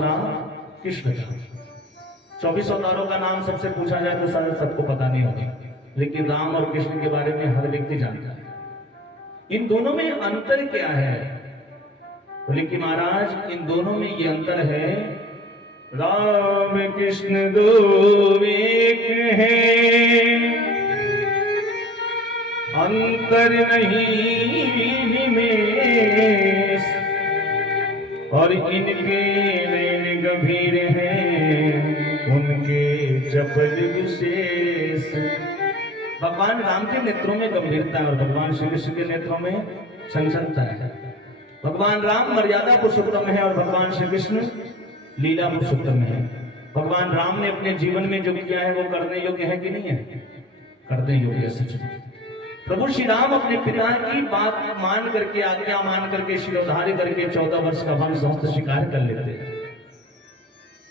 राम कृष्ण का 24 अवतारों का नाम सबसे पूछा जाए तो शायद सबको पता नहीं होगा, लेकिन राम और कृष्ण के बारे में हर व्यक्ति जानता है। इन दोनों में अंतर क्या है? बोले कि महाराज इन दोनों में ये अंतर है, राम कृष्ण दो एक है, अंतर नहीं निमेष, और इनके नैन गंभीर हैं, उनके चपल विशेष। भगवान राम के नेत्रों में गंभीरता है और भगवान श्री कृष्ण के नेत्रों में चंचलता है। भगवान राम मर्यादा पुरुषोत्तम है और भगवान श्री कृष्ण लीला पुरुषोत्तम है। भगवान राम ने अपने जीवन में जो किया है वो करने योग्य है कि नहीं है? करने योग्य है सच में। प्रभु श्री राम अपने पिता की बात मान करके, आज्ञा मान करके, शिरोधार्य करके 14 वर्ष का वंश स्वीकार कर लेते हैं।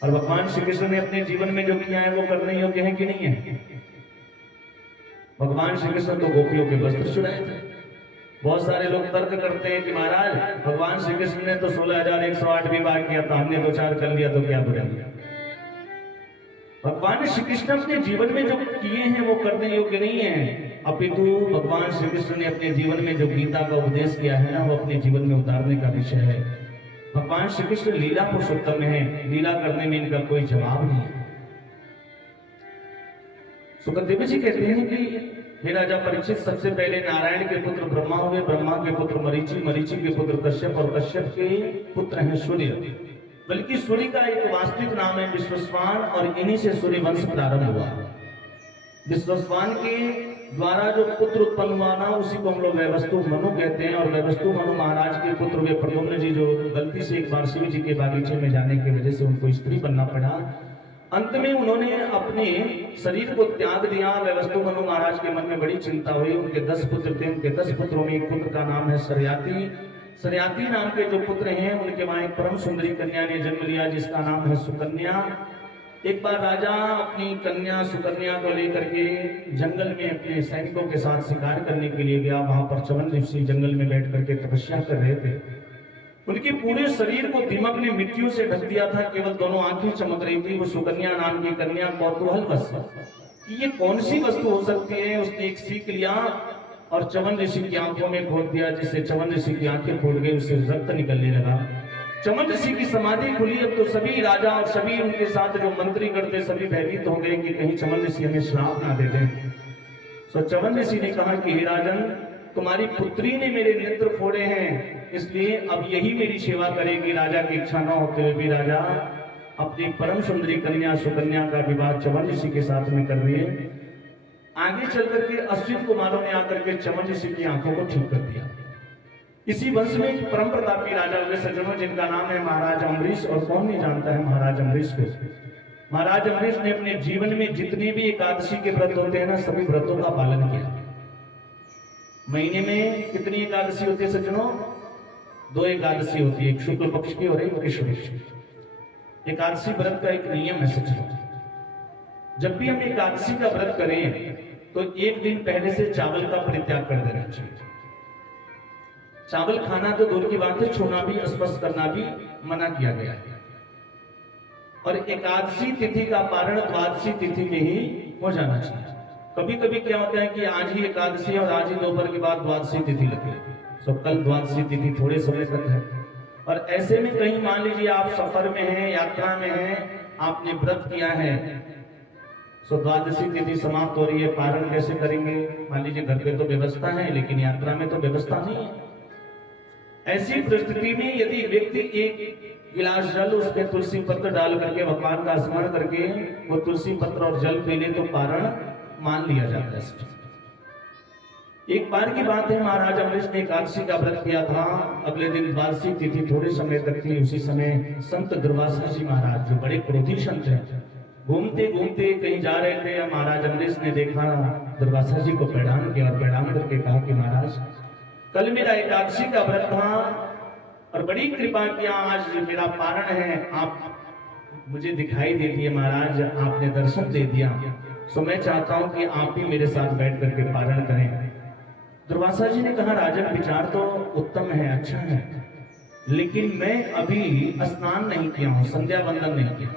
और भगवान श्री कृष्ण ने अपने जीवन में जो किया है वो करने योग्य है कि नहीं है? भगवान श्री कृष्ण तो गोपियों के वस्त्र चुराए थे। बहुत सारे लोग तर्क करते हैं कि महाराज भगवान श्री कृष्ण ने तो 16,108 विवाह किया था, हमने 2-4 कर लिया तो क्या बुराई? भगवान श्री कृष्ण अपने जीवन में जो किए हैं वो करने योग्य नहीं है, अपितु भगवान श्री कृष्ण ने अपने जीवन में जो गीता का उपदेश किया है ना, वो अपने जीवन में उतारने का विषय है। भगवान श्री कृष्ण लीला पुरुषोत्तम है, लीला करने में इनका कोई जवाब नहीं है। सुखदेव जी कहते हैं कि हे राजा परीक्षित, सबसे पहले नारायण के पुत्र ब्रह्मा हुए, ब्रह्मा के पुत्र मरीचि, मरीचि के पुत्र कश्यप, और कश्यप के पुत्र हैं सूर्य। बल्कि सूर्य का एक वास्तविक नाम है विश्वस्वान, और इन्हीं से सूर्य वंश प्रारंभ हुआ। विश्वस्वान के द्वारा जो पुत्र उत्पन्न हुआ ना, उसी को हम लोग वैवस्तु मनु कहते हैं। और वैवस्तु मनु महाराज के पुत्र हुए प्रद्युम्न जी, जो गलती से एक बार शिव जी के बागीचे में जाने की वजह से उनको स्त्री बनना पड़ा। अंत में उन्होंने अपने शरीर को त्याग दिया। वैवस्तु मनु महाराज के मन में बड़ी चिंता हुई। उनके 10 पुत्र थे, उनके 10 पुत्रों में एक पुत्र का नाम है सरयाती। सरयाती नाम के जो पुत्र हैं उनके वहां एक परम सुंदरी कन्या ने जन्म लिया जिसका नाम है सुकन्या। एक बार राजा अपनी कन्या सुकन्या को लेकर के जंगल में अपने सैनिकों के साथ शिकार करने के लिए गया। वहां पर च्यवन ऋषि जंगल में बैठ करके तपस्या कर रहे थे। उनके पूरे शरीर को दीमक ने मिट्टियों से ढक दिया था, केवल दोनों आंखें चमक रही थी। वो सुकन्या नाम की कन्या कौतूहलवश कि ये कौन सी वस्तु हो सकती है, उसने एक सीख लिया और च्यवन ऋषि की आंखों में खोद दिया, जिससे च्यवन ऋषि की आंखें फूट गई, उससे रक्त निकलने लगा। च्यवन ऋषि की समाधि खुली। अब तो सभी राजा और सभी उनके साथ जो मंत्री करते सभी भयभीत हो गए कि कहीं च्यवन ऋषि हमें श्राप ना दे दें। तो च्यवन ऋषि ने कहा कि हे राजन, तुम्हारी पुत्री ने मेरे नेत्र फोड़े हैं, इसलिए अब यही मेरी सेवा करेगी। राजा की इच्छा न होते हुए भी राजा अपनी परम सुंदरी कन्या सुकन्या का विवाह च्यवन ऋषि के साथ में कर दिए। आगे चल करके अश्विन कुमारों ने आकर के च्यवन ऋषि की आंखों को ठीक कर दिया। इसी वंश में एक परम प्रतापी राजा हुए सज्जनों, जिनका नाम है महाराज अम्बरीश। और कौन नहीं जानता है महाराज अम्बरीश को? महाराज अम्बरीश ने अपने जीवन में जितनी भी एकादशी के व्रत होते हैं ना, सभी व्रतों का पालन किया। महीने में कितनी एकादशी होती है सज्जनों? 2 एकादशी होती है, एक शुक्ल पक्ष की और एक कृष्ण पक्ष की। एकादशी व्रत का एक नियम है सज्जनों, जब भी हम एकादशी का व्रत करें तो एक दिन पहले से चावल का परित्याग कर देना चाहिए। चावल खाना तो दूर की बात है, छूना भी स्पर्श करना भी मना किया गया है। और एकादशी तिथि का पारण द्वादशी तिथि में ही हो जाना चाहिए। कभी कभी क्या होता है कि आज ही एकादशी और आज ही दोपहर के बाद द्वादशी तिथि लगे, तो कल द्वादशी तिथि थोड़े समय तक है। और ऐसे में कहीं मान लीजिए आप सफर में हैं, यात्रा में हैं, आपने व्रत किया है, तो द्वादशी तिथि समाप्त हो रही है, पारण कैसे करेंगे? मान लीजिए घर पे तो व्यवस्था है, लेकिन यात्रा में तो व्यवस्था नहीं है। ऐसी परिस्थिति में यदि व्यक्ति एक गिलास जल उसमें तुलसी पत्र डाल करके भगवान का स्मरण करके वो तुलसी पत्र और जल पी ले तो पारण मान लिया जाता है। एक बार की बात है, महाराज अम्बरीश ने एकादशी का व्रत किया था। अगले दिन द्वादशी तिथि थोड़े समय तक थी। उसी समय संत दुर्वासा जी महाराज, जो बड़े क्रोधी संत हैं, घूमते घूमते कहीं जा रहे थे। महाराज अम्बरीश ने देखा दुर्वासा जी को प्रणाम किया और प्रणाम करके कहा कि महाराज, कल मेरा एकादशी का व्रत था और बड़ी कृपा किया, आज मेरा पारण है, आप मुझे दिखाई दे दिए महाराज, आपने दर्शन दे दिया, तो मैं चाहता हूं कि आप भी मेरे साथ बैठ करके पारण करें। दुर्वासा जी ने कहा राजन, विचार तो उत्तम है, अच्छा है, लेकिन मैं अभी स्नान नहीं किया हूँ, संध्या वंदन नहीं किया।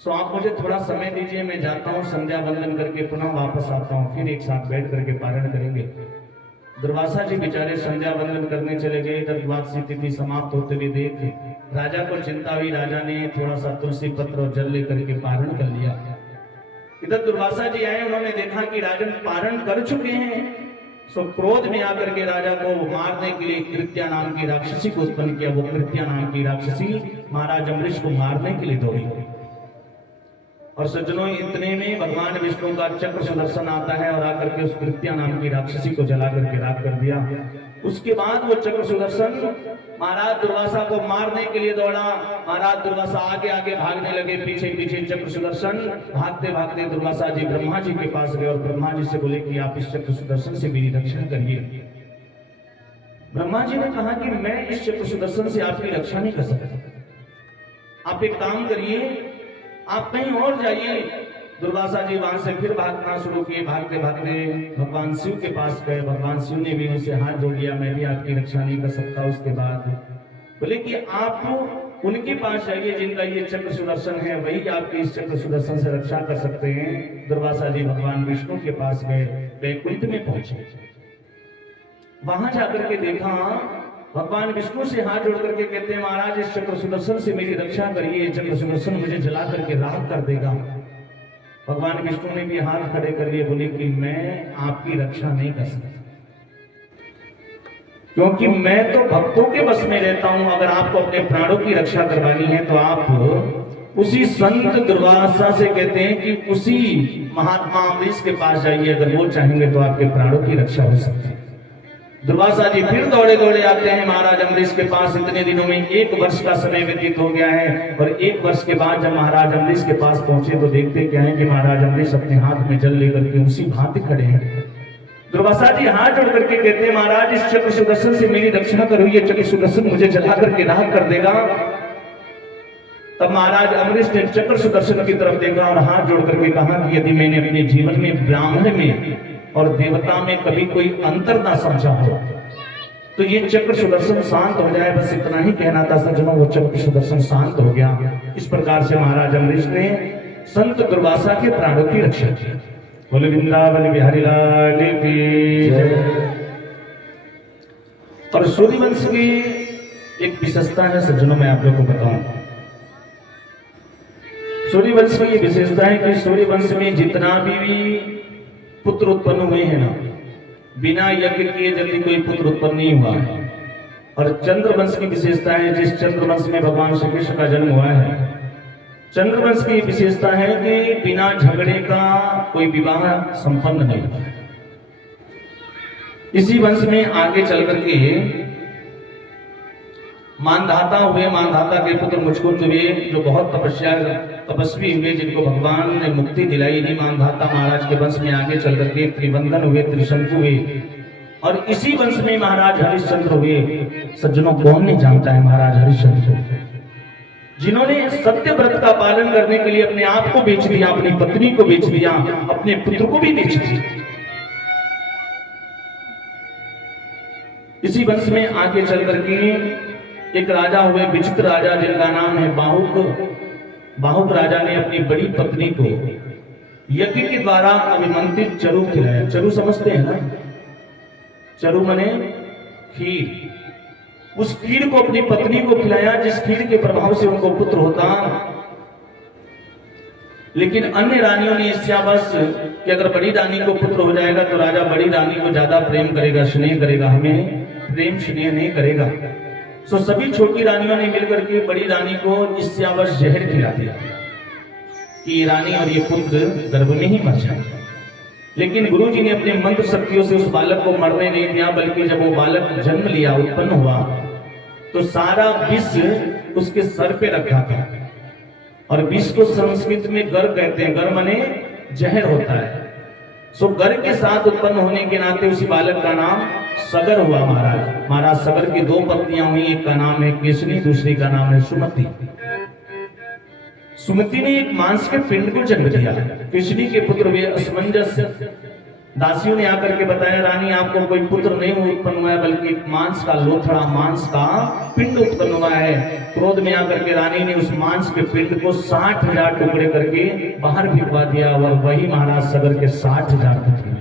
सो आप मुझे थोड़ा समय दीजिए, मैं जाता हूँ, संध्या वंदन करके पुनः वापस आता हूँ, फिर एक साथ बैठ करके पारण करेंगे। दुर्वासा जी बेचारे संध्या वंदन करने चले गए। इधर द्वादशी तिथि समाप्त होते हुए देख राजा को चिंता हुई। राजा ने थोड़ा सा तुलसी पत्र और जल लेकर के पारण कर लिया। इधर दुर्वासा जी आए, उन्होंने देखा कि राजन पारण कर चुके हैं। सो क्रोध में आकर के राजा को मारने के लिए कृत्या नाम की राक्षसी को उत्पन्न किया। वो कृत्या नाम की राक्षसी महाराज अम्बरीश को मारने के लिए दौड़ी। और सज्जनों, इतने में भगवान विष्णु का चक्र सुदर्शन आता है और आकर के उस कृत्या नाम की राक्षसी को जला करके राख कर दिया। उसके बाद वो चक्र सुदर्शन महाराज दुर्वासा को मारने के लिए दौड़ा। महाराज दुर्वासा आगे आगे भागने लगे, पीछे पीछे चक्र सुदर्शन। भागते भागते दुर्वासा जी ब्रह्मा जी के पास गए और ब्रह्मा जी से बोले कि आप इस चक्र सुदर्शन से मेरी रक्षा करिए। ब्रह्मा जी ने कहा कि मैं इस चक्र सुदर्शन से आपकी रक्षा नहीं कर सकता, आप एक काम करिए, आप कहीं और जाइए। दुर्वासा जी वहां से फिर भागना शुरू किए। भागते भागते भगवान शिव के पास गए। भगवान शिव ने भी उनसे हाथ जोड़ लिया, मैं भी आपकी रक्षा नहीं कर सकता। उसके बाद बोले कि आप उनके पास जाइए जिनका ये चक्र सुदर्शन है, वही आपकी इस चक्र सुदर्शन से रक्षा कर सकते हैं। दुर्वासा जी भगवान विष्णु के पास गए, वैकुंठ में पहुंचे। वहां जाकर के देखा, भगवान विष्णु से हाथ जोड़ करके कहते हैं महाराज इस चक्र सुदर्शन से मेरी रक्षा करिए, चक्र सुदर्शन मुझे जला करके राख कर देगा। भगवान विष्णु ने भी हाथ खड़े कर लिए, बोले कि मैं आपकी रक्षा नहीं कर सकता, क्योंकि मैं तो भक्तों के बस में रहता हूं। अगर आपको अपने प्राणों की रक्षा करवानी है तो आप उसी संत दुर्वासा से कहते हैं कि उसी महात्मा अम्बरीश के पास जाइए, अगर वो चाहेंगे तो आपके प्राणों की रक्षा हो सकती है। दुर्वासा जी फिर दौड़े दौड़े आते हैं महाराज अम्बरीश के पास। इतने दिनों में 1 वर्ष का समय व्यतीत हो गया है और 1 वर्ष के बाद जब महाराज अम्बरीश के पास पहुंचे तो देखते क्या है कि महाराज अम्बरीश अपने हाथ में जल लेकर के उसी भांति खड़े हैं। दुर्वासा जी हाथ जोड़ करके कहते हैं महाराज इस चक्र सुदर्शन से मेरी रक्षा करो, ये चक्र सुदर्शन मुझे जला करके राख कर देगा। तब महाराज अम्बरीश ने चक्र सुदर्शन की तरफ देखा और हाथ जोड़ करके कहा कि यदि मैंने अपने जीवन में ब्राह्मण में और देवता में कभी कोई अंतर ना समझा हो तो ये चक्र सुदर्शन शांत हो जाए, बस इतना ही कहना था सज्जनों। वो चक्र सुदर्शन शांत हो गया। इस प्रकार से महाराज अम्बरीश ने संत दुर्वासा के प्राणों की रक्षा की। बोले वृंदावन बिहारी लाल की जय। और सूर्यवंश की एक विशेषता है सज्जनों, मैं आप लोगों को बताऊं। सूर्यवंश में ये विशेषता है कि सूर्यवंश में जितना भी पुत्र उत्पन्न हुए हैं ना, बिना यज्ञ किए जल्दी कोई पुत्र उत्पन्न नहीं हुआ है। और चंद्रवंश की विशेषता है, जिस चंद्रवंश में भगवान श्री कृष्ण का जन्म हुआ है, चंद्रवंश की विशेषता है कि बिना झगड़े का कोई विवाह संपन्न नहीं हुआ। इसी वंश में आगे चल करके मानधाता हुए, मानधाता के पुत्र मुचकुंद हुए, जो बहुत तपस्वी हुए, जिनको भगवान ने मुक्ति दिलाई। इन्हीं मानधाता महाराज के वंश में आगे चल करके त्रिवंदन हुए, त्रिशंकु हुए और इसी वंश में महाराज हरिश्चंद्र हुए। सज्जनों, कौन नहीं जानता है महाराज हरिश्चंद्र, जिन्होंने सत्य व्रत का पालन करने के लिए अपने आप को बेच दिया, अपनी पत्नी को बेच दिया, अपने पुत्र को भी बेच दिया। इसी वंश में आगे चल करके एक राजा हुए, विचित्र राजा, जिनका नाम है बाहुक। बाहुक राजा ने अपनी बड़ी पत्नी को यज्ञ के द्वारा अभिमंत्रित चरु खिलाया। चरु समझते हैं ना, चरु माने खीर। उस खीर को अपनी पत्नी को खिलाया, जिस खीर के प्रभाव से उनको पुत्र होता। लेकिन अन्य रानियों ने इच्छावश कि अगर बड़ी रानी को पुत्र हो जाएगा तो राजा बड़ी रानी को ज्यादा प्रेम करेगा, स्नेह करेगा, हमें प्रेम स्नेह नहीं करेगा। सो सभी छोटी रानियों ने मिलकर के बड़ी रानी को इच्छावश जहर खिला दिया कि ये रानी और ये पुत्र गर्भ में ही मर जाए। लेकिन गुरु जी ने अपने मंत्र शक्तियों से उस बालक को मरने नहीं दिया, बल्कि जब वो बालक जन्म लिया, उत्पन्न हुआ, तो सारा विष उसके सर पे रखा था। और विष को संस्कृत में गर कहते हैं। गर माने जहर होता है। सो गर के साथ उत्पन्न होने के नाते उसी बालक का नाम सगर हुआ। महाराज सगर की 2 पत्नियां हुई, एक का नाम है केसरी, दूसरी का नाम है सुमति। सुमति ने एक मांस के पिंड को जन्म दिया। केसरी के पुत्र हुए असमंजस, दासियों ने आकर के बताया, रानी आपको कोई पुत्र नहीं उत्पन्न हुआ है, बल्कि एक मांस का लोथड़ा, मांस का पिंड उत्पन्न हुआ है। क्रोध में आकर के रानी ने उस मांस के पिंड को 60,000 टुकड़े करके बाहर भिजवा दिया और वही महाराज सगर के 60,000 पुत्र।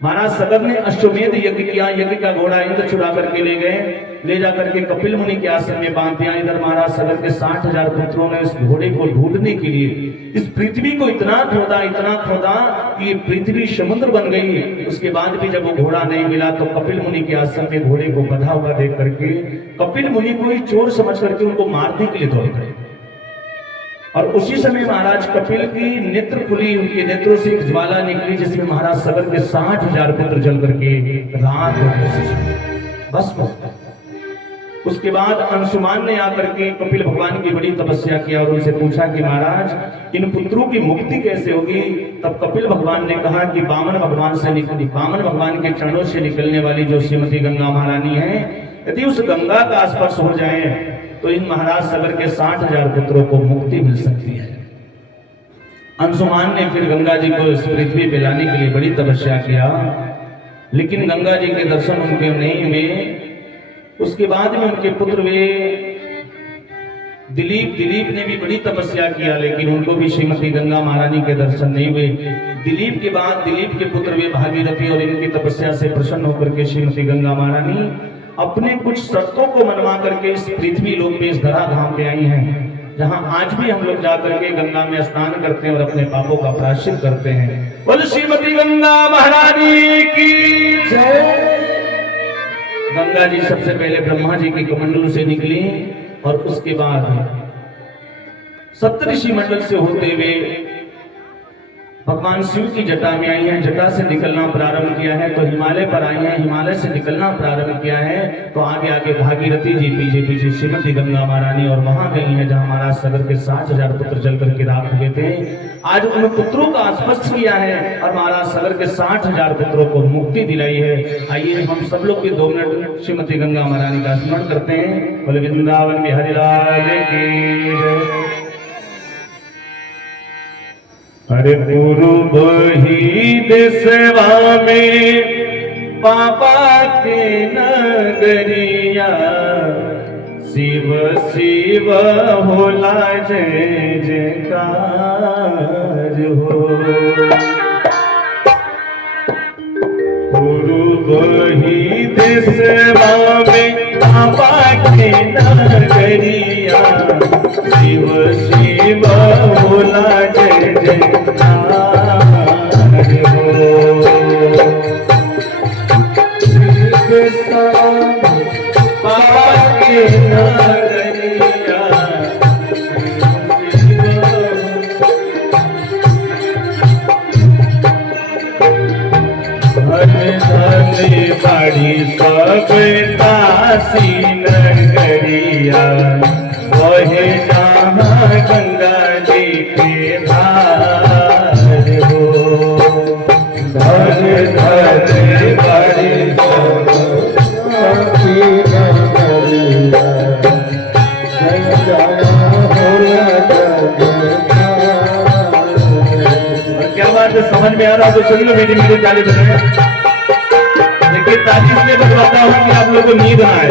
महाराज सगर ने अश्वमेध यज्ञ किया, यज्ञ का घोड़ा इंद्र चुरा करके ले गए, ले जाकर के कपिल मुनि के आश्रम में बांध दिया। इधर महाराज सगर के 60,000 पुत्रों ने इस घोड़े को ढूंढने के लिए इस पृथ्वी को इतना खोदा कि ये पृथ्वी समुद्र बन गई। उसके बाद भी जब वो घोड़ा नहीं मिला तो कपिल मुनि के आश्रम में घोड़े को बंधा हुआ देख करके कपिल मुनि को ही चोर समझ करके उनको मारने के लिए दौड़ गए। और उसी समय महाराज कपिल की नेत्र खुली, उनके नेत्रों से एक ज्वाला निकली जिसमें महाराज सगर के 60,000 पुत्र जल करके रात बस। उसके बाद अंशुमान ने आकर के कपिल भगवान की बड़ी तपस्या किया और उनसे पूछा कि महाराज इन पुत्रों की मुक्ति कैसे होगी। तब कपिल भगवान ने कहा कि वामन भगवान के चरणों से निकलने वाली जो श्रीमती गंगा महारानी है, यदि उस गंगा का स्पर्श हो जाए तो इन महाराज सगर के 60,000 पुत्रों को मुक्ति मिल सकती है। अंशुमान ने फिर गंगा जी को इस पृथ्वी पे लाने के लिए बड़ी तपस्या किया, लेकिन गंगा जी के दर्शन उनके नहीं हुए। उसके बाद में उनके पुत्र वे दिलीप ने भी बड़ी तपस्या किया, लेकिन उनको भी श्रीमती गंगा महारानी के दर्शन नहीं हुए। दिलीप के बाद दिलीप के पुत्र वे भागीरथी, और इनकी तपस्या से प्रसन्न होकर के श्रीमती गंगा महारानी अपने कुछ शर्तों को मनवा करके इस पृथ्वी लोक पे, इस धराधाम पे आई हैं, जहां आज भी हम लोग जाकर के गंगा में स्नान करते हैं और अपने पापों का प्रायश्चित करते हैं। बोल श्रीमती गंगा महारानी की जय। गंगा जी सबसे पहले ब्रह्मा जी के कमंडलू से निकली और उसके बाद सप्तऋषि मंडल से होते हुए भगवान शिव की जटा में आई हैं। जटा से निकलना प्रारंभ किया है तो हिमालय पर आई हैं, हिमालय से निकलना प्रारंभ किया है तो आगे आगे भागीरथी जी, पीछे श्रीमती गंगा महारानी, और वहां गई है जहां महाराज सगर के 60,000 पुत्र जल करके राख हुए थे। आज उन पुत्रों का स्पर्श किया है और महाराज सगर के 60,000 पुत्रों को मुक्ति दिलाई है। आइए हम सब लोग के 2 मिनट श्रीमती गंगा महारानी का स्मरण करते हैं। बोले वृंदावन बिहारी लाल की जय। अरे पूर्व ही देशवा में बाबा के नगरिया, शिव शिव होला जय जयकार हो। पूर्व ही देशवा में बाबा के नगरिया, शिव शिव होला जय जयकार हो। बाबा के नगरिया, धन बड़ी सब दासी नगरिया, वही जहाँ गंगा जी के धार हो। धन बड़ी सब दासी नगरिया, क्या बात है, समझ में आ रहा तो सुन लो मेरी ताली बजाए। देखिए ताली इसलिए बजवाता हूँ कि आप लोगों को नींद ना आए।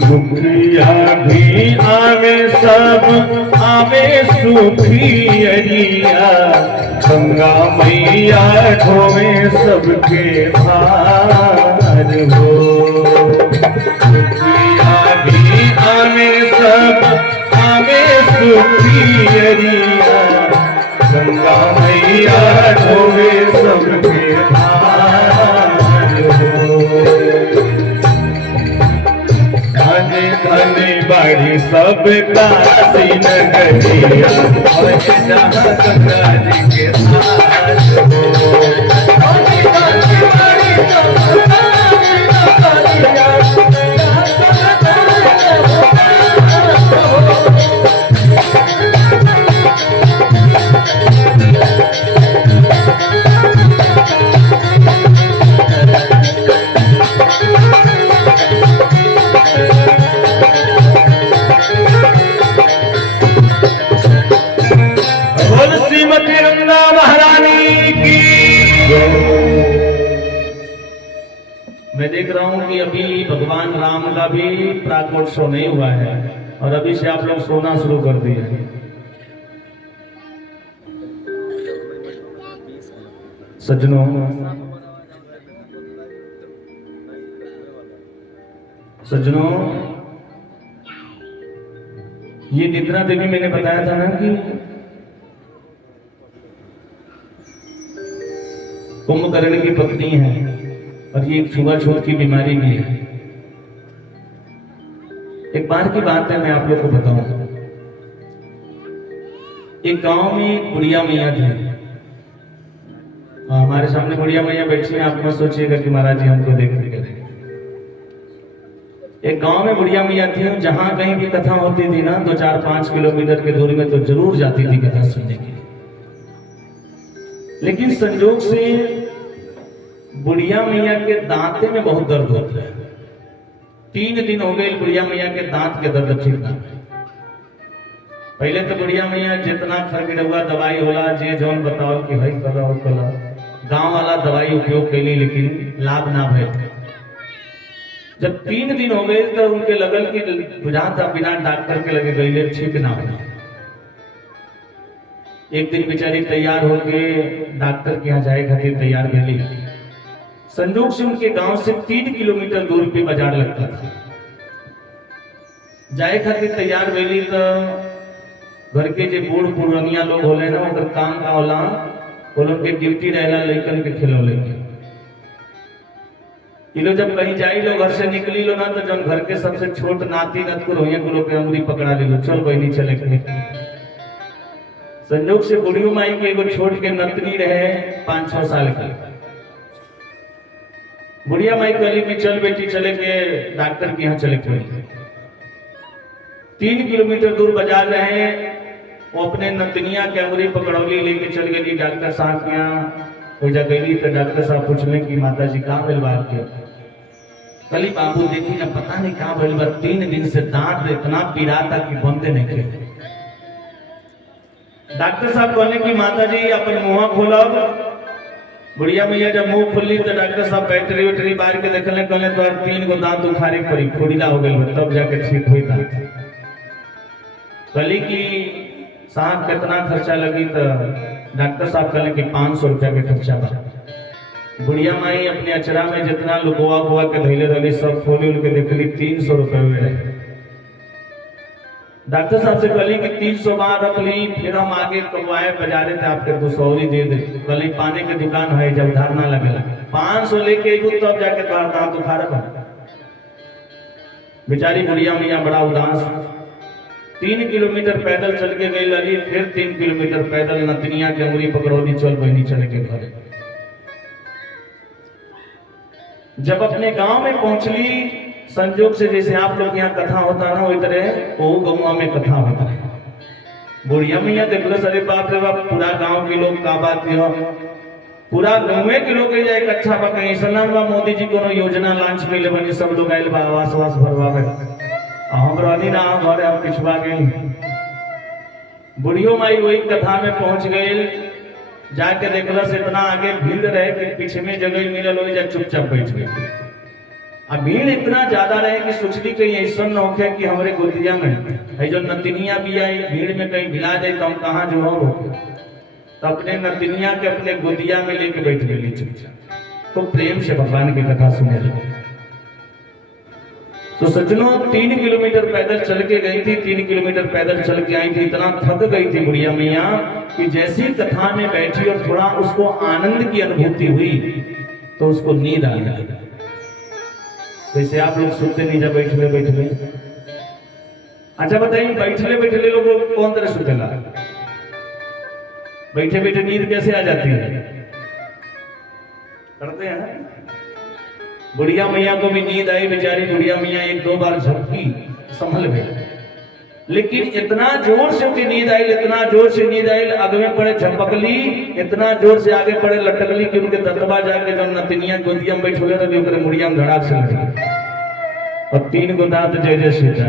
दुखिया भी आवे सब आवे सुखी अरिया, गंगा मैया ढोवे सबके भार हो। दुखिया भी आवे सब आवे सुखी अरिया, गंगा मैया ढोवे सबके भार हो। बाड़ी सब काशी नगरिया और जहाँ गंगा जी के पास मैं देख रहा हूं कि अभी भगवान राम का भी प्राकोत्सव नहीं हुआ है और अभी से आप लोग सोना शुरू कर दिए हैं। सज्जनों, सज्जनों, ये निद्रा देवी मैंने बताया था ना कि कुंभकर्ण की पत्नी है और ये एक छुआछूत की बीमारी भी है। एक बार की बात है, मैं आप लोग को बताऊं। एक गांव में एक बुढ़िया मैया थी। हमारे सामने बुढ़िया मैया बैठी है, आप मत सोचिएगा कि महाराज जी हमको देख के करें। एक गांव में बुढ़िया मैया थी, जहां कहीं भी कथा होती थी ना, 2-4-5 किलोमीटर के दूरी में तो जरूर जाती थी कथा सुनने के लिए। लेकिन संजोग से बुढ़िया मैया के दांते में बहुत दर्द होता है। 3 दिन हो गए बुढ़िया मैया के दांत के दर्द ठीक ना है। पहले तो बुढ़िया मैया जितना खरगिरवा दवाई होला जे जौन बताओ कि भाई कला कला गांव वाला दवाई उपयोग कैली, लेकिन लाभ ना भय। जब 3 दिन हो गए तो उनके लगल की बुझाता बिना डॉक्टर के लगे गई ठीक ना हो। एक दिन बेचारी तैयार होके डॉक्टर के यहाँ जाए खातिर तैयार भेली। संजोग से उनके गांव से 3 किलोमीटर दूर पे बाजार लगता था। जाए खातिर तैयार भेली तो घर के जो बूढ़ पुरानिया लोग होले ना, उनका काम का होला, वो लोग के ड्यूटी रहेला लइकन के खिलौले के। ये लोग जब कहीं जाई लो, घर से निकली लो ना, तो जब घर के सबसे छोट नाती नतकुर होइए को लोग के अंगुरी पकड़ा ले लो, चल बहनी चले के। संजोग से बुढ़ियो माई के एगो छोट के नतनी रहे 5-6 साल की। बुढ़िया माई कहली कि चल बेटी चले के डॉक्टर के यहाँ चले के। 3 किलोमीटर दूर बाजार रहे, वो अपने नतनिया के अंगुरी पकड़ौली लेके चल गई डॉक्टर साहब के यहाँ। वो जब गई तो डॉक्टर साहब पूछने की माता जी कहाँ भेल बात के। कली बाबू देखी ना, पता नहीं कहाँ भेल बात, 3 दिन से दांत इतना पीड़ा था कि बनते नहीं थे। डॉक्टर साहब कहने की माता जी अपन मुंह खोला। बुढ़िया मैया जब मुंह खुली तो डॉक्टर साहब बैटरी वैटरी बाहर के देखने कहले तो 3 गो दांत उखाड़े पड़ी, खोड़ीला हो गए, तब जाके ठीक हुई दांत। कहली कि साहब कितना खर्चा लगी, तो डॉक्टर साहब कहले कि 500 रुपया के खर्चा बा। बुढ़िया माई अपने अचरा में जितना लुकवा बुआ के धैले रही सब खोली उनके देखली 300 रुपये में रहे। डॉक्टर साहब से कहली कि 300 बार रख ली, फिर हम आगे कमाए बाजारे थे आपके 200 दे दे। कहली पानी की दुकान है, जब धार ना लगेला 500 लेके तब जाके दांत उखाड़ा। बेचारी बुढ़िया मैया बड़ा उदास 3 किलोमीटर पैदल चल के गई लगी, फिर 3 किलोमीटर पैदल नतनिया के अंगुरी पकड़ौली, चल बहनी चले के घर। जब अपने गांव में पहुंचली, संजोग से जैसे आप लोग यहाँ कथा होता ना, वही तरह वो गौवा में कथा होता है। बुढ़िया मैया देखलो, अरे बाप रे बाप, पूरा गांव के लोग का बात हो, पूरा गाँव के लोग एक अच्छा बा, कहीं सलाम बा मोदी जी को योजना लॉन्च कैले बनी, सब लोग आयल बा आवास वास भरवावे। हम रहनी ना घर हम पिछवा गई। बुढ़ियो माई वही कथा में पहुंच गई। जाके देखला से इतना आगे भीड़ रहे कि पीछे में जगह मिलल हो, जा चुपचाप बैठ गई। अब भीड़ इतना ज्यादा रहे कि सोचली कहीं ऐसा न होके कि हमारे गोदिया में जो नतिनिया भी आई भीड़ में कहीं भिला जाए तो हम कहाँ जो हो। तो अपने नतिनिया के अपने गोदिया में लेके बैठ गई चुपचाप। तो प्रेम से भगवान की कथा सुने लगे। तो सज्जनों 3 किलोमीटर पैदल चल के गई थी, 3 किलोमीटर पैदल चल के आई थी। इतना थक गई थी बुढ़िया मैया कि जैसी कथा में बैठी और थोड़ा उसको आनंद की अनुभूति हुई तो उसको नींद आने लगी। जैसे आप लोग सुनते नहीं जब बैठ गए अच्छा बताइए, बैठले बैठले लोग कौन तरह सुतेला? बैठे बैठे नींद कैसे आ जाती है? करते हैं। बुढ़िया मैया को भी नींद आई, बेचारी बुढ़िया मैया एक दो बार झपकी, संभल गई। लेकिन इतना जोर से उनकी नींद आई, इतना जोर से नींद आई, आगे पड़े झपकली, इतना जोर से आगे पड़े लटकली कि उनके दतवा जाके जब नतनिया गोदिया में बैठले रही ओकरे मुड़िया में धड़ाक से लगी और 3 गो दांत जय सीता।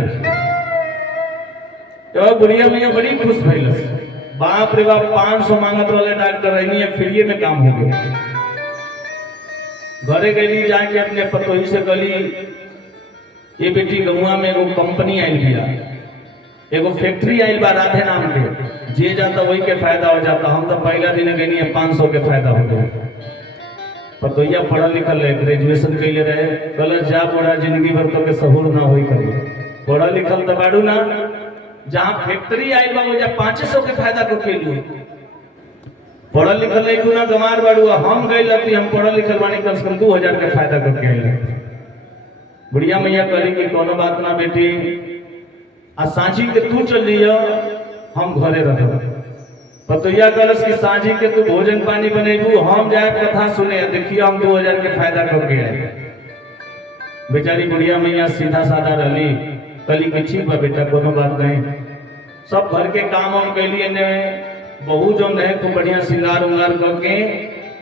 तो बुढ़िया मैया बड़ी खुश भइल। बाप रे बाप, 500 मांगत रहे डॉक्टर, रहनी है फ्री में काम हो गया। घरे गई जाके अपने पतोही से गली, ये बेटी गहुआ में एगो कंपनी आयल गया, एगो फैक्ट्री आयल बा राधे नाम के, जे जाता वही के फायदा हो जाता। हम तो पहला दिन गई है 500 के फायदा हो गया। पतोहिया पढ़ल लिखल रहे, ग्रेजुएशन कैले रहे, कल जा पूरा जिंदगी भर तो के सहूर ना होई करिए, पढ़ल लिखल तो बाड़ू ना, जहाँ फैक्ट्री आयल बा वो 500 के फायदा को के लिए पढ़ल लिखल नहीं ना गमार बाड़ू। हम गई लती, हम पढ़ल लिखल बानी, कम से कम 2000 के फायदा को के। बुढ़िया मैया कही कि कोनो बात ना बेटी, आ सांझी के तू चल लियो, हम घरे रह। पतोहिया कलश की सांझी के तू भोजन पानी बनेबू, हम जाए कथा सुने, देखिए हम 2000 के फायदा करके आए। बेचारी बुढ़िया मैया सीधा साधा रही, कली की ठीक बा बेटा, कोनो बात नहीं। सब घर के काम हम कैलिए ने, बहू जो है खूब बढ़िया श्रृंगार उंगार करके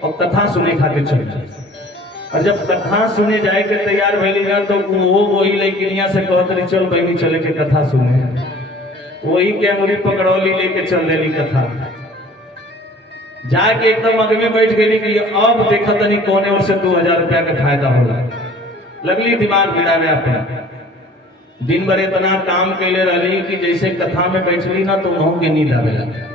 और कथा सुने खातिर चल जाए। और जब कथा सुने जाए के तैयार भैली तो वो वही लड़किनिया से कहत रही, चल बहनी चले के कथा सुने। वही के अंगुरी पकड़ौली लेके चल देली कथा। जाके एकदम अग में बैठ गई कि अब देखा तनी कोने ओर से 2000 रुपया का फायदा होला। लगली दिमाग भिड़ावे अपना, दिन भर इतना काम कैले रही कि जैसे कथा में बैठली ना तो उन्हों के नींद आवे लगा।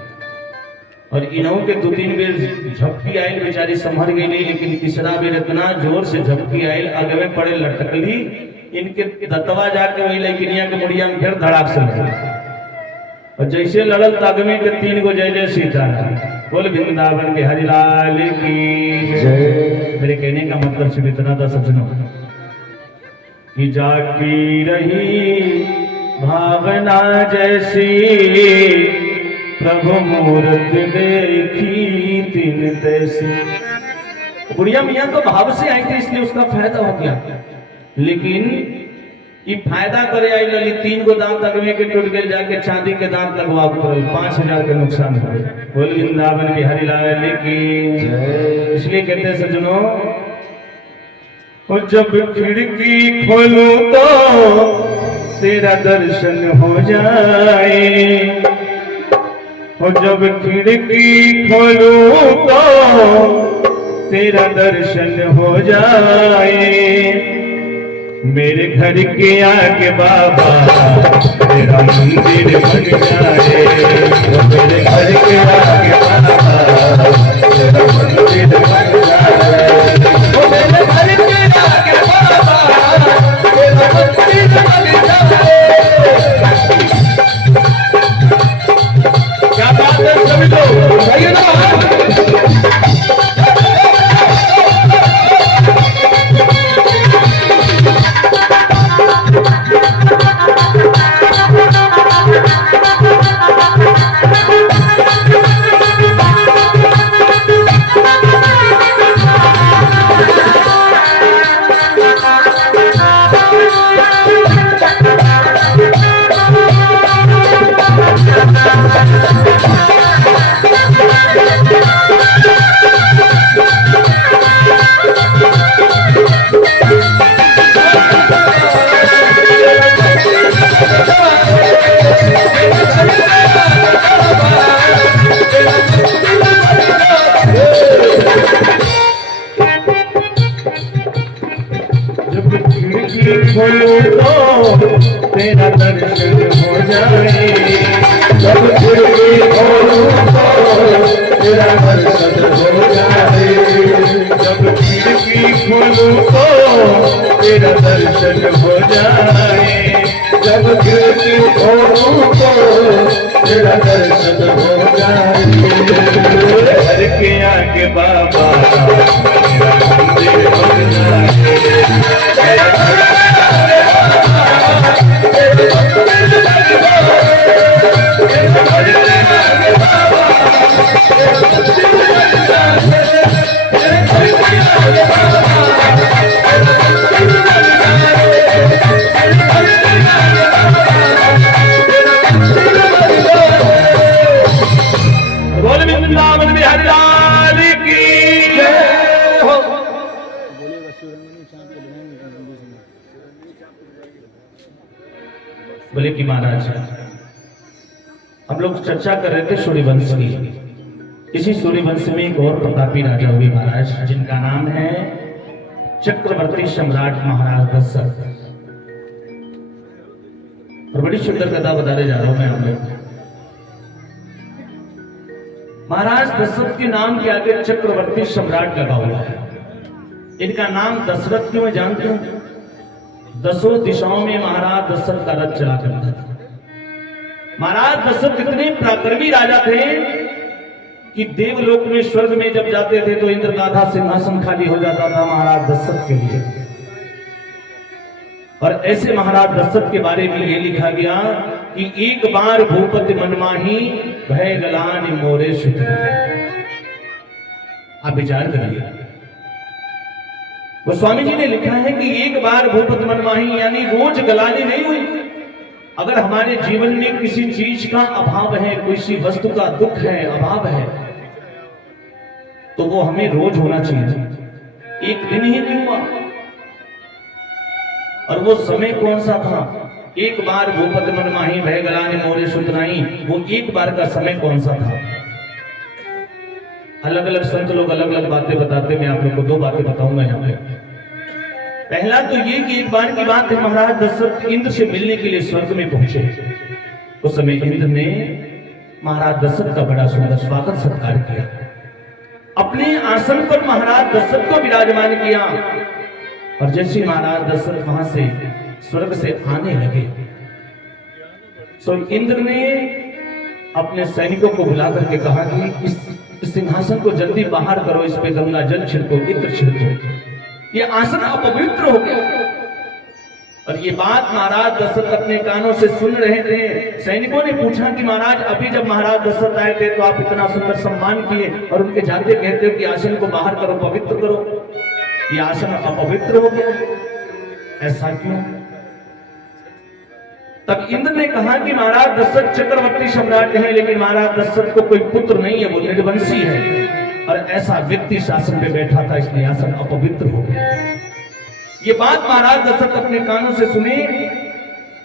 और इन्हों के 2-3 बेर झपकी आई, बेचारी संभल गई नहीं, लेकिन तीसरा बेर इतना जोर से झपकी आई, अगे में पड़े लटकली, इनके दतवा जाके वही लड़किनिया के मुड़िया में फिर धड़ाक से लगी। और जैसे लड़ल तागमे के 3 गो जय जय सीता। बोल वृंदावन के हरिलाल की जय। मेरे कहने का मतलब सिर्फ इतना था सज्जनों, कि जाकी रही भावना जैसी, प्रभु मूर्त देखी तिन तैसी। बुढ़िया मियाँ तो भाव से आई थी इसलिए उसका फायदा हो गया, लेकिन ये फायदा करे आई लली 3 गो दांत लगवे के टूट गए, जाके चांदी के दांत लगवा पड़ल, 5000 के नुकसान हो। बोल वृंदावन बिहारी लाल की। इसलिए कहते सज्जनों, जब खिड़की खोलूं तो तेरा दर्शन हो जाए, और जब खिड़की खोलूं तो तेरा दर्शन हो जाए। मेरे घर के आगे बाबा तेरा मंदिर बन जाए, मेरे घर के आगे बाबा तेरा मंदिर बन जाए, मेरे घर के आगे बाबा तेरा मंदिर बन जाए। क्या बात है सभी लोग, सही है ना? खोलूं तो तेरा दर्शन हो जाए, जब खिड़की खोलूं तो तेरा दर्शन हो जाए, जब खिड़की खोलूं तो तेरा दर्शन हो जाए, जब खिड़की खोलूं तो तेरा दर्शन हो जाए। घर के आगे बाबा तेरा मंदिर बन जाए, बोले कि महाराज हम लोग चर्चा कर रहे थे सूर्यवंश की। इसी सूर्यवंश में एक और प्रतापी राजा हुए महाराज, जिनका नाम है चक्रवर्ती सम्राट महाराज दशरथ। और बड़ी सुंदर कथा बताने जा रहा हूं मैं आप लोग। महाराज दशरथ के नाम के आगे चक्रवर्ती सम्राट लगा हुआ है। इनका नाम दशरथ क्यों है जानते हैं? दसों दिशाओं में महाराज दशरथ का रथ चला करता था। महाराज दशरथ इतने पराक्रमी राजा थे कि देवलोक में, स्वर्ग में जब जाते थे तो इंद्र का आधा सिंहासन खाली हो जाता था महाराज दशरथ के लिए। और ऐसे महाराज दशरथ के बारे में ये लिखा गया कि एक बार भूपति मनमाही भय गलान मोरे सुत। आप विचार करिए, गोस्वामी जी ने लिखा है कि एक बार भूपति मनमाही यानी रोज गलानी नहीं हुई। अगर हमारे जीवन में किसी चीज का अभाव है, किसी वस्तु का दुख है, अभाव है, तो वो हमें रोज होना चाहिए। एक दिन ही क्यों हुआ? और वो समय कौन सा था? एक बार भूपति मनमाही भय गलाने मोरे सुतनाई, वो एक बार का समय कौन सा था? अलग अलग संत लोग अलग अलग बातें बताते, मैं आप लोग को दो बातें बताऊंगा यहाँ पे। पहला तो ये कि एक बार की बात है, महाराज दशरथ इंद्र से मिलने के लिए स्वर्ग में पहुंचे। उस समय इंद्र ने महाराज दशरथ का बड़ा सुंदर स्वागत सत्कार किया। अपने आसन पर महाराज दशरथ को विराजमान किया। और जैसे महाराज दशरथ वहां से स्वर्ग से आने लगे, तो इंद्र ने अपने सैनिकों को बुला करके कहा कि इस सिंहासन को जल्दी बाहर करो, इस पे गंगा जल छिड़को, इत्र छिड़को, ये आसन अपवित्र हो गया। और ये बात महाराज दशरथ अपने कानों से सुन रहे थे। सैनिकों ने पूछा कि महाराज अभी जब महाराज दशरथ आए थे तो आप इतना सुंदर सम्मान किए और उनके जाते कहते हो कि आसन को बाहर करो, पवित्र करो, ये आसन अपवित्र हो गया, ऐसा क्यों? तब इंद्र ने कहा कि महाराज दशरथ चक्रवर्ती सम्राट है, लेकिन महाराज दशरथ को कोई पुत्र नहीं है, वो निर्वंशी है और ऐसा व्यक्ति शासन पे बैठा था, इसलिए आसन अपवित्र हो गया। ये बात महाराज दशरथ अपने कानों से सुने।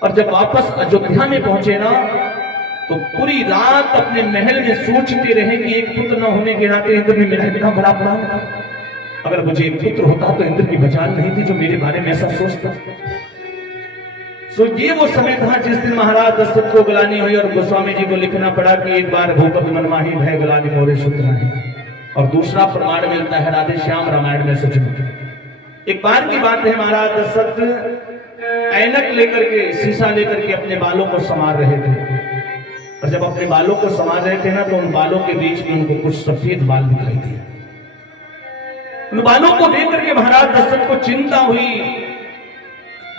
और जब वापस अयोध्या में पहुंचे ना, तो पूरी रात अपने महल में सोचते रहे कि एक पुत्र न होने के नाते इंद्र ने मेरा इतना बड़ा प्लान था, अगर मुझे एक पुत्र होता तो इंद्र की मजाल नहीं थी जो मेरे बारे में ऐसा सोचता। सो ये वो समय था जिस दिन महाराज दशरथ को गलानी हुई और गोस्वामी जी को लिखना पड़ा कि एक बार भूपति मनमाही भय गलानी मोरे सुतनाई। और दूसरा प्रमाण मिलता है राधे श्याम रामायण में सचमुच। एक बार की बात है, महाराज दशरथ ऐनक लेकर के, शीशा लेकर के अपने बालों को संवार रहे थे। और जब अपने बालों को संवार रहे थे ना, तो उन बालों के बीच में उनको कुछ सफेद बाल दिखाई दिए। उन बालों को देख करके महाराज दशरथ को चिंता हुई।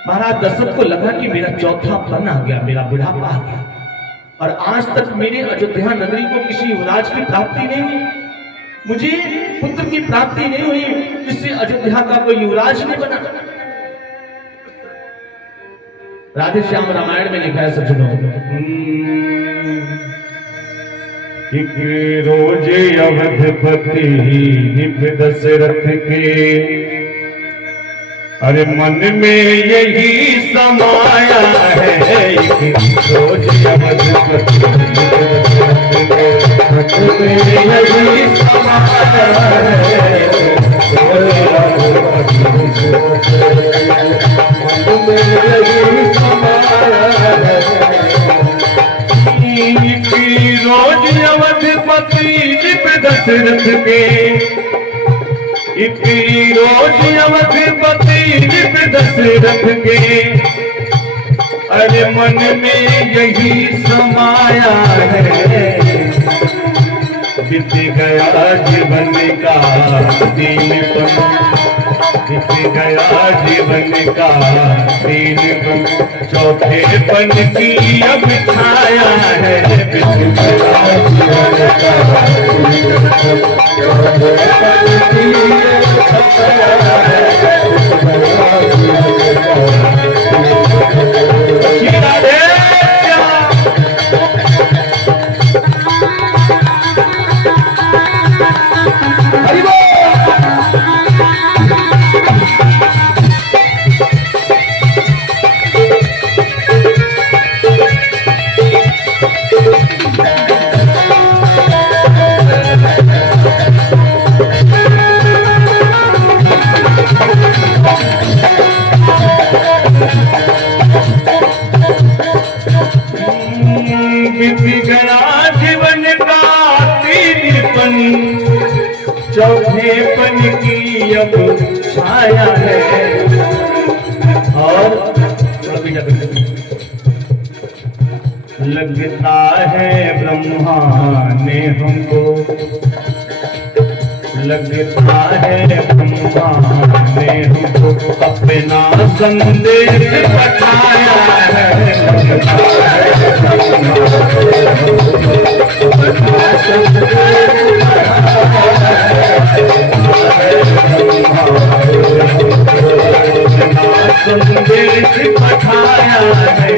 महाराज दशरथ को लगा कि मेरा चौथापन आ गया, मेरा बुढ़ापा आ गया, और आज तक मेरे अयोध्या नगरी को किसी युवराज की प्राप्ति नहीं हुई, मुझे पुत्र की प्राप्ति नहीं हुई, इससे अयोध्या का कोई युवराज नहीं बना। राधे श्याम रामायण में लिखा है सज्जनों, एक रोज अवधपति निप दशरथ के, अरे मन में यही समाया है। एक रोज अवधपति निप दशरथ के, मन में यही समाया है। मन में यही समाया है। रोज अवधपति निप दशरथ के, एक रोज अवधपति निप दशरथ के, अरे मन में यही समाया है। बीत गया जीवन का दीनपन, बीत गया जीवन का दीनपन, चौथेपन की अब छाया है। बीत गया जीवन का दीनपन, चौथेपन की अब छाया है। चौथेपन की अब छाया है। और थोड़ा पीछा करते। लगता है ब्रह्मा ने हमको, लगता है ब्रह्मा ने हमको अपना संदेश पठाया है। संदेश पठाया है।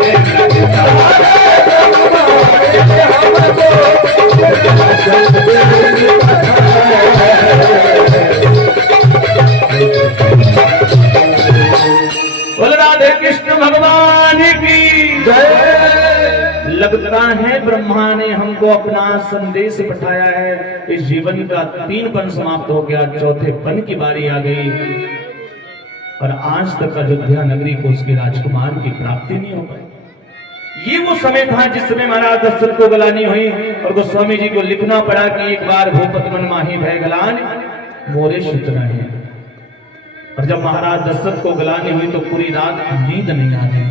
बोल राधे कृष्ण भगवान की जय। लगता है ब्रह्मा ने हमको अपना संदेश पठाया है। इस जीवन का 3 पन समाप्त हो गया, चौथे पन की बारी आ गई और आज तक अयोध्या नगरी को उसके राजकुमार की प्राप्ति नहीं हो पाई। ये वो समय था जिस समय महाराज दशरथ को गलानी हुई और गोस्वामी जी को लिखना पड़ा कि एक बार भूपत मन माही भय गलान मोरे सुतना है। और जब महाराज दशरथ को गलानी हुई तो पूरी रात नींद नहीं आ रही।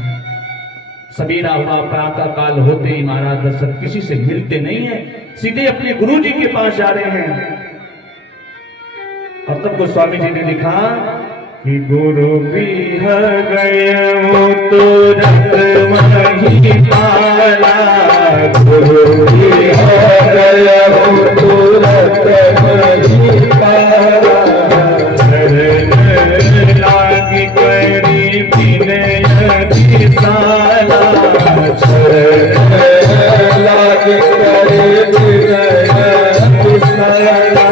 सवेरा हुआ, प्रातः काल होते ही महाराज दशरथ किसी से मिलते नहीं है, सीधे अपने गुरु जी के पास जा रहे हैं। और तब गोस्वामी जी ने लिखा कि गुरु बिह गए वो तुरंत वही पाला, गुरु बिह गए वो तुरंत वही पाला। शरण लागी करी विनय विशाला, शरण लागी करी विनय विशाला।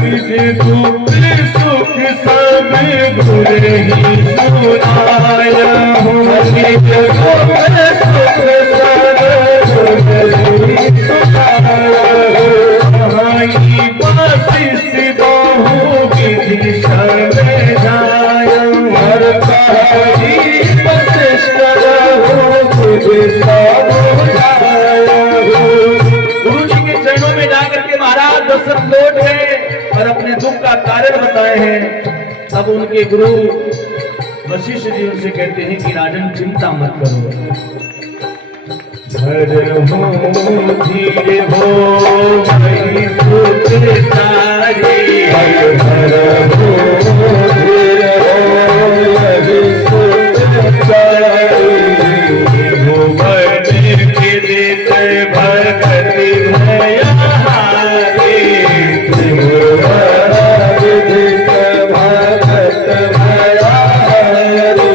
निज दुख सुख सब गुरु ही सुनाया हूँ, निज दुख सुख सब गुरु ही सुनाया हूँ। हाई वशिष्ठ बहु विधि समय जाया, हर कहानी वशिष्ठ बहु विधि समझाया हूँ। गुरु जी के चरणों में जाकर के महाराज दशरथ लौट गए और अपने दुख का कारण बताए हैं। तब उनके गुरु वशिष्ठ जी उनसे कहते हैं कि राजन चिंता मत करो, धर हो धीर हो वही सुख तारी, धर हो धीर हो वही सुख तारी। भुवन के देते भगति भयाहारी, भुवन के देते भगत भयाहारी।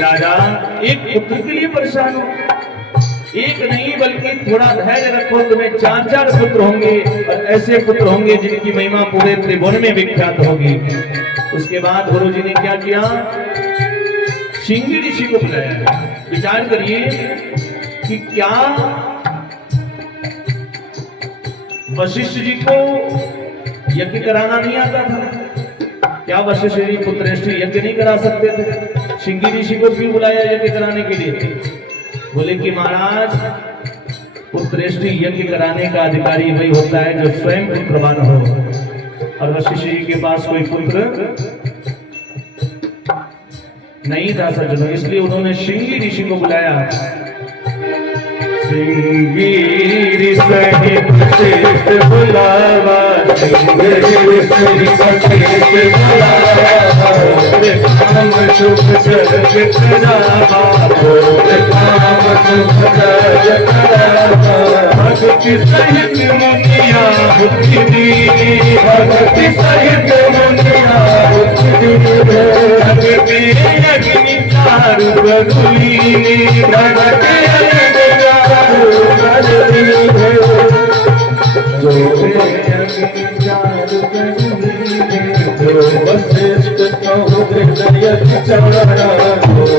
राजा एक पुत्र के लिए परेशान हो, एक नहीं बल्कि थोड़ा धैर्य रखो, तुम्हें 4 पुत्र होंगे और ऐसे पुत्र होंगे जिनकी महिमा पूरे त्रिभुवन में विख्यात होगी। उसके बाद गुरु जी ने क्या किया, शिंगी ऋषि को बुलाया। विचार करिए कि क्या वशिष्ठ जी को यज्ञ कराना नहीं आता था? क्या वशिष्ठ जी पुत्रश्री यज्ञ नहीं करा सकते थे? शिंगी ऋषि को क्यों बुलाया यज्ञ कराने के लिए? बोले कि महाराज पुत्रश्री यज्ञ कराने का अधिकारी वही होता है जो स्वयं पुत्रवान हो, और वशिष्ठ जी के पास कोई पुत्र नहीं था सज्जनों, इसलिए उन्होंने शिंगी ऋषि को बुलाया। सिंगी सहित श्रेष्ठ बुलावा, सिंगी सहित बुलावा, काम शुभ जग करावा, काम शुभ जग करावा। भक्ति सहित मुनिया बुद्धि दीनी, भक्ति सहित मुनिया बुद्धि दीनी। भक्ति अग्नि चारु बरुलीनी, भक्ति अग्नि चारु बरुलीनी। जो वशिष्ठ कहो हृदय विचारा,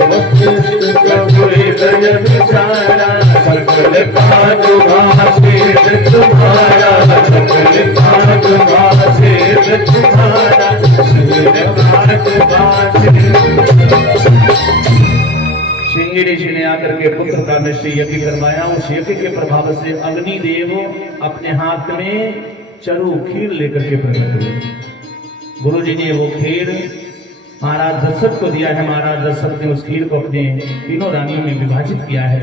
वशिष्ठ कहो हृदय विचारा। सकल काज भाषे तुम्हारा, सकल काज भाषे तुम्हारा, सकल काज भाषे। शिंगी ऋषि ने आकर के पुत्र का निश्चय यज्ञ करवाया। उस यज्ञ के प्रभाव से अग्निदेव अपने हाथ में चरु खीर लेकर के प्रकट हुए। गुरु जी ने वो खीर महाराज दशरथ को दिया है। महाराज दशरथ ने उस खीर को अपने तीनों रानियों में विभाजित किया है।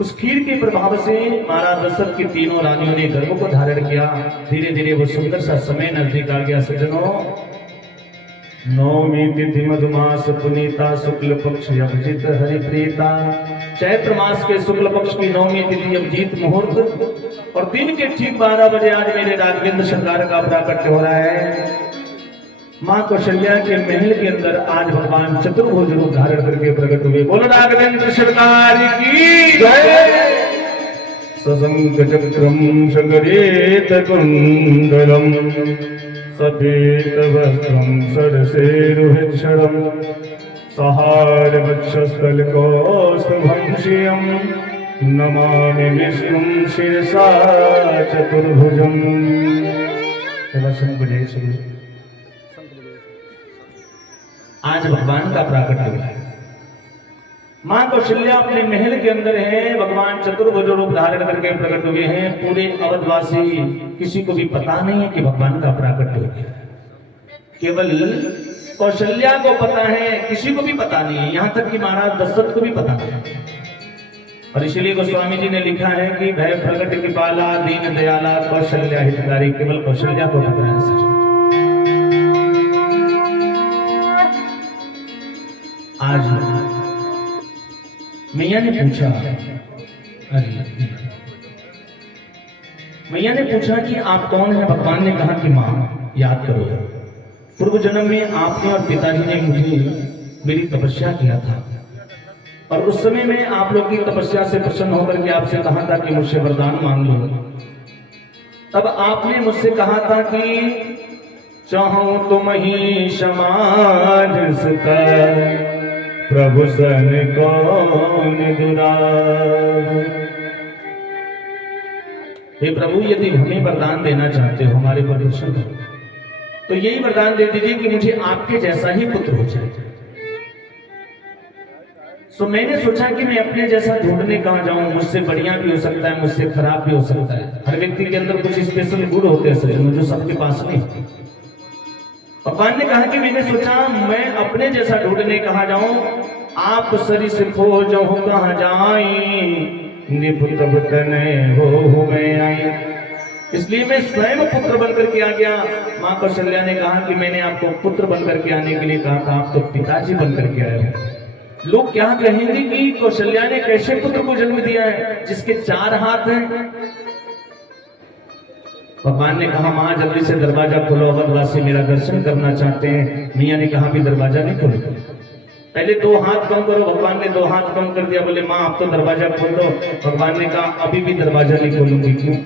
उस खीर के प्रभाव से महाराज दशरथ की तीनों रानियों ने गर्भ को धारण किया। धीरे धीरे वो सुंदर सा समय नजदीक आ गया। सज्जनों, नौमी तिथि मधुमास पुनीता शुक्ल पक्ष अभिजित हरिप्रीता। चैत्र मास के शुक्ल पक्ष की नौमी तिथि अभिजीत मुहूर्त और दिन के ठीक 12 बजे आज मेरे राघवेंद्र सरकार का प्राकट्य हो रहा है। माँ कौशल्या के महल के अंदर आज भगवान चतुर्भुज रूप धारण करके प्रकट हुए। बोलो राघवेंद्र सरकार की जय। सशंख चक्रम शंकरेत कुंडलम सफेद वस्त्रम सरसेरुहक्षरम सहार वक्षस्थल कौस्तुभं श्रियं नमामि विष्णुं शिरसा चतुर्भुजम्। आज भगवान का प्राकट्य हुआ है। मां कौशल्या अपने महल के अंदर है। भगवान चतुर्भुज रूप धारण करके प्रकट हुए हैं। पूरे अवधवासी किसी को भी पता नहीं है कि भगवान का प्राकट्य हो गया। केवल कौशल्या को पता है, किसी को भी पता नहीं है, यहाँ तक कि महाराज दशरथ को भी पता नहीं। और इसलिए गोस्वामी जी ने लिखा है कि भय प्रगट कृपाला दीन दयाला कौशल्या हितकारी। केवल कौशल्या को पता है। आज मैया ने पूछा, मैया ने पूछा कि आप कौन है। भगवान ने कहा कि माँ याद करो, पूर्व जन्म में आपने और पिताजी ने मेरी तपस्या किया था और उस समय में आप लोग की तपस्या से प्रसन्न होकर के आपसे कहा था कि मुझसे वरदान मांग लो। तब आपने मुझसे कहा था कि चाहो तुम ही समाज सुता प्रभु सन कौन दुराग। हे प्रभु, यदि हमें वरदान देना चाहते हो, हमारे पर प्रसन्न हो, तो यही वरदान दे दीजिए कि मुझे आपके जैसा ही पुत्र हो जाए। तो मैंने सोचा कि मैं अपने जैसा ढूंढने कहां जाऊं। मुझसे बढ़िया भी हो सकता है, मुझसे खराब भी हो सकता है। हर व्यक्ति के अंदर कुछ स्पेशल गुण होते हैं शरीर में जो सबके पास नहीं। भगवान ने कहा कि मैंने सोचा मैं अपने जैसा ढूंढने कहां जाऊं। आप सरिस खोजो कहां जाई, निपुत तने हो मैं आई। इसलिए मैं स्वयं पुत्र बनकर के आ गया। मां कौशल्या ने कहा कि मैंने आपको पुत्र बनकर के आने के लिए कहा था, आप तो पिताजी बनकर के आए हो। लोग क्या कहेंगे कि कौशल्या ने कैसे पुत्र को जन्म दिया है जिसके 4 हाथ हैं। भगवान ने कहा मां जल्दी से दरवाजा खोलो, अवधवासी मेरा दर्शन करना चाहते हैं। मैया ने कहा भी दरवाजा नहीं खोलो, पहले 2 हाथ कम करो। भगवान ने 2 हाथ कम कर दिया। बोले मां आप तो दरवाजा खोल दो। भगवान ने कहा अभी भी दरवाजा नहीं खोलूंगी। क्यों?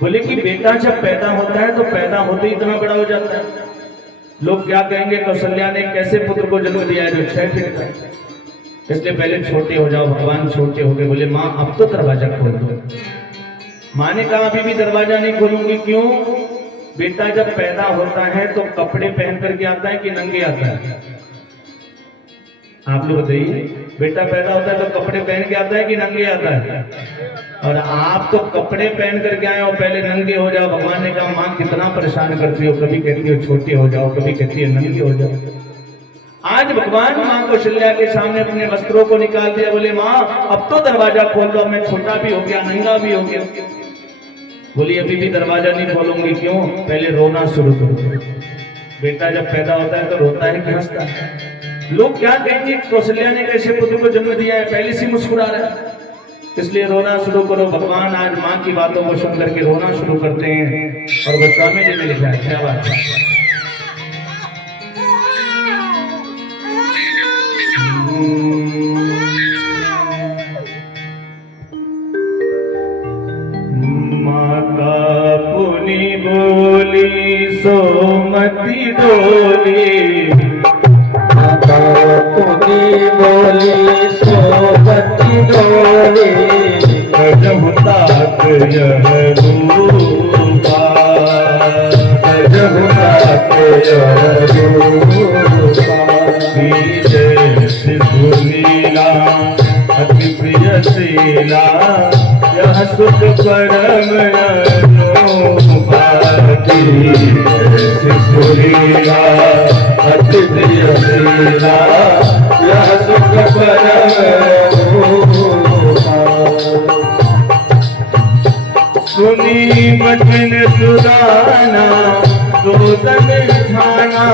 बोले कि बेटा जब पैदा होता है तो पैदा होते ही इतना बड़ा हो जाता है। लोग क्या कहेंगे कौशल्या ने कैसे पुत्र को जन्म दिया है जो 6 फीट का, इसलिए पहले छोटे हो जाओ। भगवान छोटे हो गए। बोले मां अब तो दरवाजा खोल दो। मां ने कहा अभी भी दरवाजा नहीं खोलूंगी। क्यों? बेटा जब पैदा होता है तो कपड़े पहन करके आता है कि नंगे आता है? आप लोग बताइए, बेटा पैदा होता है तो कपड़े पहन के आता है कि नंगे आता है? और आप तो कपड़े पहन करके आए हो, पहले नंगे हो जाओ। भगवान ने कहा मां कितना परेशान करती हो, कभी कहती हो छोटे हो जाओ, कभी कहती है नंगे हो जाओ। आज भगवान मां कौशल्या के सामने अपने वस्त्रों को निकाल दिया। बोले मां अब तो दरवाजा खोल दो, मैं छोटा भी हो गया, नंगा भी हो गया। बोली अभी भी दरवाजा नहीं खोलूंगी। क्यों? पहले रोना शुरू करो। बेटा जब पैदा होता है तो रोता है कि हंसता है? लोग क्या कहेंगे कौशल्या ने कैसे पुत्र को जन्म दिया है, पहले से मुस्कुरा रहा है। इसलिए रोना शुरू करो। भगवान आज मां की बातों को सुन करके रोना शुरू करते हैं। और गोस्वामी जी ने लिखा है, क्या बात है, माता पुनि बोली सोमती डोली, माता पुनि बोली सोमती डोली, गजब तात यह रूपा, गजब तात यह रूपा, सिद्धू लीला अति प्रिय शीला, यह सुख परम कैसी सुरीला अति प्रियशीला यह सुख परम सुनी बचन सुराना रोदन ठाना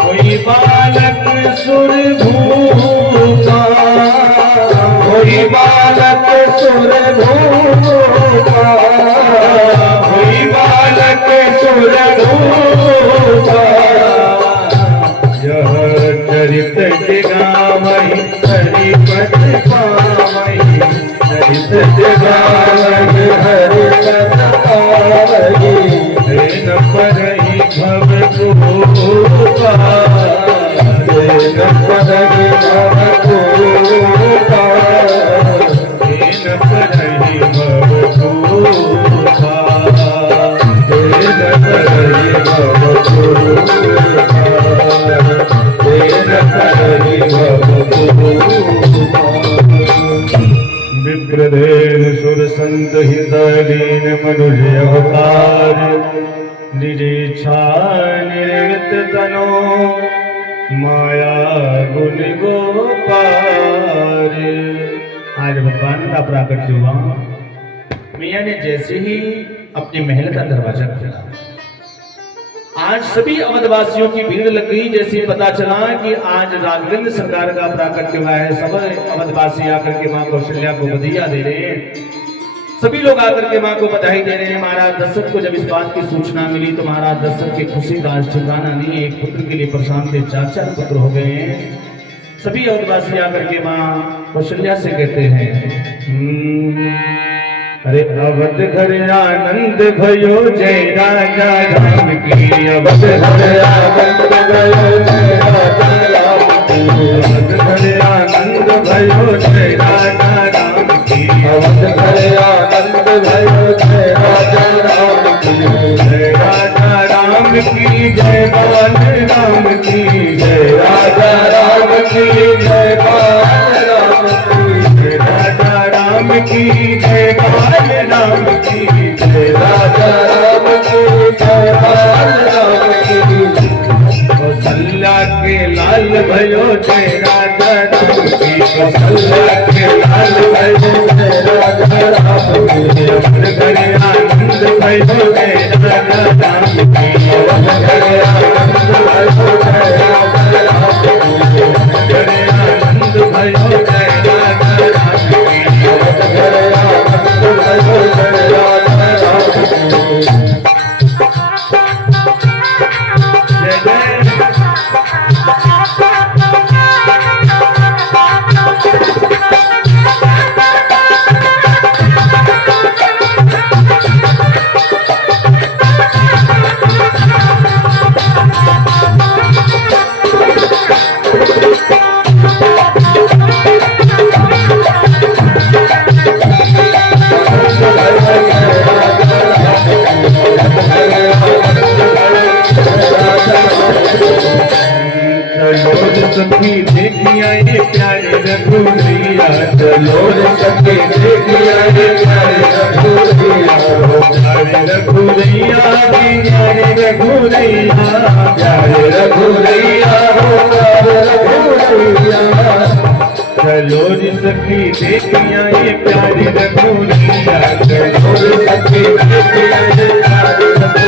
कोई बालक सुर भूखा कोई बालक सुर भूखा कोई बालक सुर भूखा यह चरित जगावहि हरिपद पावहि चरित जगावहि हरिपद पावहि हेन परहि भव भूपा हेन परहि भव भूपा हेन परहि भव भूपा हेन परहि भव भूपा हेन परहि भव भूपा विप्रदेन सुर संत हितलीन मनुष्य अवतार निरीक्षा निर्मित तनो माया गुण गोपार। आज भगवान का प्राकट्य हुआ। मैया ने जैसे ही अपने महल का दरवाजा खोला, आज सभी अवधवासियों की भीड़ लग गई। जैसे पता चला कि आज राघवेंद्र सरकार का प्राकट्य हुआ है, सब अवधवासी आकर के मां कौशल्या को बधाइयां दे रहे हैं। सभी लोग आकर के मां को बधाई दे रहे हैं। महाराज दशरथ को जब इस बात की सूचना मिली तो महाराज दशरथ की खुशी का आज ठिकाना नहीं। एक पुत्र के लिए परेशान थे, 4 पुत्र हो गए हैं। सभी अवधवासी आकर के मां कौशल्या से कहते हैं, अरे अवध घर आनंद भयो जय राजा राम की। अवध घर आनंद भयो जय राजा राम की। अवध घर आनंद भयो जय राजा राम की। अवध घर आनंद भयो जय राजा राम की। जय राजा राम की जय बाल राम की। जय राजा राम की जय बाल राम की। जय राजा राम की जय बाल राम की। जय राजा राम की जय बाल राम की। कौशल्या के लाल भयो जय राजा राम की। कौशल्या के लाल भयो जय राजा राम की। अवध घर आनंद भयो जय राजा राम की। अवध घर आनंद भयो जय राजा राम की। घर आनंद भयो जय राजा राम की। अवध घर आनंद भयो जय राजा राम की। जय जय सखी देखिया ये प्यारे रघुवैया। चलो रे सखी देखिया ये प्यारे रघुवैया। प्यारे रघुवैया प्यारे रघुवैया। प्यारे रघुवैया हो प्यारे रघुवैया। चलो रे सखी देखिया ये प्यारे रघुवैया। चलो रे सखी देखिया ये प्यारे रघुवैया।